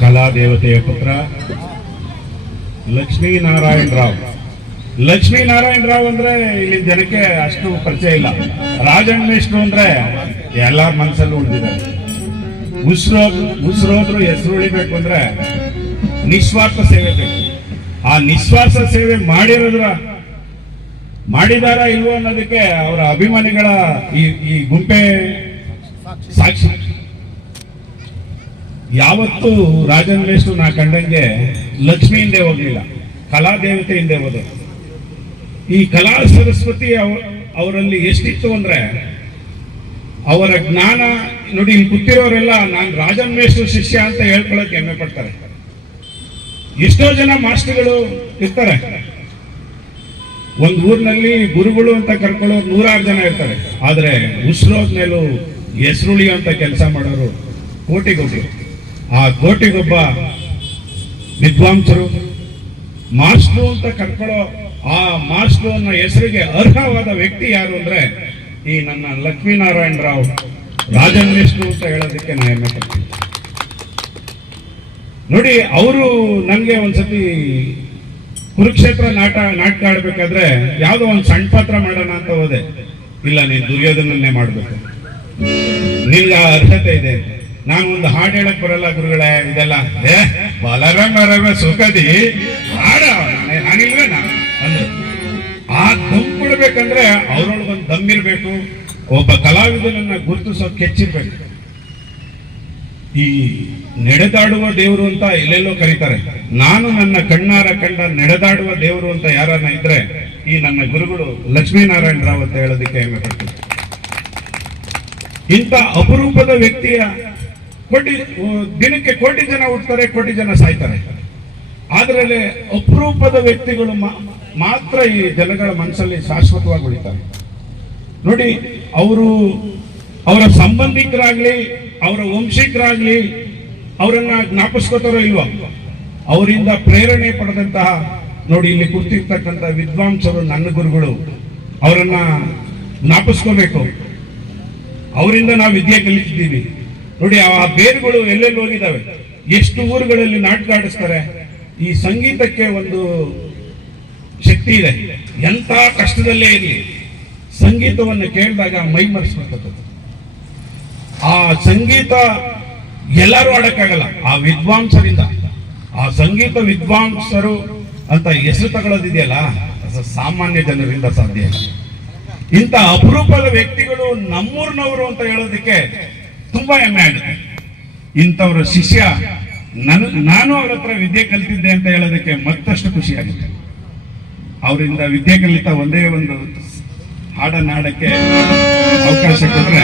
ಕಲಾದೇವತೆಯ ಪುತ್ರ ಲಕ್ಷ್ಮೀನಾರಾಯಣ ರಾವ್. ಲಕ್ಷ್ಮೀನಾರಾಯಣ ರಾವ್ ಅಂದ್ರೆ ಇಲ್ಲಿ ಜನಕ್ಕೆ ಅಷ್ಟು ಪರಿಚಯ ಇಲ್ಲ. ರಾಜಣ್ಣ ಮೇಷ್ಟ್ರು ಅಂದ್ರೆ ಎಲ್ಲಾರ ಮನಸ್ಸಲ್ಲೂ ಉಳಿದಿದ್ದಾರೆ. ಉಸಿರೋದ್ರು ಹೆಸರು ಉಳಿಬೇಕು ಅಂದ್ರೆ ನಿಸ್ವಾರ್ಥ ಸೇವೆ ಬೇಕು. ಆ ನಿಸ್ವಾರ್ಥ ಸೇವೆ ಮಾಡಿದಾರ ಇಲ್ವೋ ಅನ್ನೋದಕ್ಕೆ ಅವರ ಅಭಿಮಾನಿಗಳ ಈ ಗುಂಪೆ ಸಾಕ್ಷಿ. ಯಾವತ್ತೂ ರಾಜನ್ ಮೇಷ್ಟ್ರು ನಾ ಕಂಡಂಗೆ ಲಕ್ಷ್ಮಿ ಹಿಂದೆ ಹೋಗ್ಲಿಲ್ಲ, ಕಲಾದೇವತೆ ಹಿಂದೆ ಹೋದ. ಈ ಕಲಾ ಸರಸ್ವತಿ ಅವರಲ್ಲಿ ಎಷ್ಟಿತ್ತು ಅಂದ್ರೆ ಅವರ ಜ್ಞಾನ ನೋಡಿ. ಇಲ್ಲಿ ಕೂತಿರೋರೆಲ್ಲ ನಾನು ರಾಜನ್ ಮೇಷ್ಟ್ರು ಶಿಷ್ಯ ಅಂತ ಹೇಳ್ಕೊಳ್ಳೋಕೆ ಹೆಮ್ಮೆ ಪಡ್ತಾರೆ. ಎಷ್ಟೋ ಜನ ಮಾಸ್ಟರ್ಗಳು ಇರ್ತಾರೆ. ಒಂದು ಊರಿನಲ್ಲಿ ಗುರುಗಳು ಅಂತ ಕರ್ಕೊಳ್ಳೋರು 100 ಜನ ಇರ್ತಾರೆ. ಆದ್ರೆ ಉಸಿರೋದ್ಮೇಲೂ ಹೆಸರುಳಿಯುವಂತ ಕೆಲಸ ಮಾಡೋರು ಕೋಟಿಗೊಬ್ಬರು. ಆ ಕೋಟಿಗೊಬ್ಬ ವಿದ್ವಾಂಸರು ಮಾಸ್ಟ್ರು ಅಂತ ಕರ್ಕೊಳ್ಳೋ ಆ ಮಾಸ್ಟ್ರು ಅನ್ನೋ ಹೆಸರಿಗೆ ಅರ್ಹವಾದ ವ್ಯಕ್ತಿ ಯಾರು ಅಂದ್ರೆ ಈ ನನ್ನ ಲಕ್ಷ್ಮೀನಾರಾಯಣ ರಾವ್ ರಾಜನ್ ಮೇಷ್ಟ್ರು ಅಂತ ಹೇಳೋದಕ್ಕೆ ನಾ ಹೆಮ್ಮೆ ಪಡ್ತೀನಿ. ನೋಡಿ, ಅವರು ನನಗೆ ಒಂದ್ಸತಿ ಕುರುಕ್ಷೇತ್ರ ನಾಟಕ ಆಡ್ಬೇಕಾದ್ರೆ ಯಾವ್ದೋ ಒಂದು ಸಣ್ಣ ಪಾತ್ರ ಮಾಡೋಣ ಅಂತ ಹೋದೆ. ಇಲ್ಲ, ನೀನ್ ದುರ್ಯೋಧನನ್ನೇ ಮಾಡ್ಬೇಕು, ನಿನ್ಗೆ ಅರ್ಹತೆ ಇದೆ. ನಾನು ಒಂದು ಹಾಡು ಹೇಳಕ್ ಬರಲ್ಲ ಗುರುಗಳೇ, ಇದೆಲ್ಲ ಬಲರಮ ಸುಖದಿ ಹಾಡ ನಾನಿಲ್ವೇನಾ ಅಂದ್ರೆ ಆ ದಮ್ ಕೊಡ್ಬೇಕಂದ್ರೆ ಅವ್ರೊಳಗೊಂದು ದಮ್ ಇರ್ಬೇಕು. ಒಬ್ಬ ಕಲಾವಿದನನ್ನ ಗುರುತಿಸೋ ಕೆಚ್ಚಿರ್ಬೇಕು. ಈ ನಡೆದಾಡುವ ದೇವರು ಅಂತ ಎಲ್ಲೆಲ್ಲೋ ಕರೀತಾರೆ. ನಾನು ನನ್ನ ಕಣ್ಣಾರ ಕಂಡ ನಡೆದಾಡುವ ದೇವರು ಅಂತ ಯಾರನ್ನ ಇದ್ರೆ ಈ ನನ್ನ ಗುರುಗಳು ಲಕ್ಷ್ಮೀನಾರಾಯಣ ರಾವ್ ಅಂತ ಹೇಳೋದಕ್ಕೆ ಹೆಮ್ಮೆ ಪಡ್ತೀನಿ. ಇಂಥ ಅಪರೂಪದ ವ್ಯಕ್ತಿಯ ದಿನಕ್ಕೆ ಕೋಟಿ ಜನ ಹುಡ್ತಾರೆ, ಕೋಟಿ ಜನ ಸಾಯ್ತಾರೆ. ಆದ್ರೆ ಅಪರೂಪದ ವ್ಯಕ್ತಿಗಳು ಮಾತ್ರ ಈ ಜನಗಳ ಮನಸ್ಸಲ್ಲಿ ಶಾಶ್ವತವಾಗಿ ಉಳಿತಾರೆ. ನೋಡಿ, ಅವರ ಸಂಬಂಧಿಕರಾಗ್ಲಿ, ಅವರ ವಂಶಿಕರಾಗ್ಲಿ ಅವರನ್ನ ಜ್ಞಾಪಿಸ್ಕೋತಾರೋ ಇಲ್ವೋ, ಅವರಿಂದ ಪ್ರೇರಣೆ ಪಡೆದಂತಹ ನೋಡಿ ಇಲ್ಲಿ ಕೂತಿರ್ತಕ್ಕಂಥ ವಿದ್ವಾಂಸರು ನನ್ನ ಗುರುಗಳು. ಅವರನ್ನ ಜ್ಞಾಪಿಸ್ಕೋಬೇಕು. ಅವರಿಂದ ನಾವು ವಿದ್ಯೆ ಕಲಿತಿದ್ದೀವಿ. ನೋಡಿ, ಆ ಬೇರುಗಳು ಎಲ್ಲೆಲ್ಲಿ ಹೋಗಿದ್ದಾವೆ. ಎಷ್ಟು ಊರುಗಳಲ್ಲಿ ನಾಟಕ ಆಡಿಸ್ತಾರೆ. ಈ ಸಂಗೀತಕ್ಕೆ ಒಂದು ಶಕ್ತಿ ಇದೆ. ಎಂಥ ಕಷ್ಟದಲ್ಲೇ ಇರಲಿ ಸಂಗೀತವನ್ನು ಕೇಳಿದಾಗ ಮೈ ಮರೆಸ್ಬಿಡ್ತದೆ. ಆ ಸಂಗೀತ ಎಲ್ಲರೂ ಆಡಕ್ಕಾಗಲ್ಲ. ಆ ವಿದ್ವಾಂಸರಿಂದ, ಆ ಸಂಗೀತ ವಿದ್ವಾಂಸರು ಅಂತ ಹೆಸರು ತಗೊಳ್ಳೋದಿದೆಯಲ್ಲ, ಸಾಮಾನ್ಯ ಜನರಿಂದ ಸಾಧ್ಯ ಇಲ್ಲ. ಇಂಥ ಅಪರೂಪದ ವ್ಯಕ್ತಿಗಳು ನಮ್ಮೂರಿನವರು ಅಂತ ಹೇಳೋದಕ್ಕೆ ತುಂಬಾ ಹೆಮ್ಮೆ ಆಗುತ್ತೆ. ಇಂಥವ್ರ ಶಿಷ್ಯ ನಾನು ಅವ್ರ ಹತ್ರ ವಿದ್ಯೆ ಕಲಿತಿದ್ದೆ ಅಂತ ಹೇಳೋದಕ್ಕೆ ಮತ್ತಷ್ಟು ಖುಷಿ ಆಗುತ್ತೆ. ಅವರಿಂದ ವಿದ್ಯೆ ಕಲಿತ ಒಂದೇ ಒಂದು ಹಾಡನ್ನ ಹಾಡಕ್ಕೆ ಅವಕಾಶ ಕೊಟ್ರೆ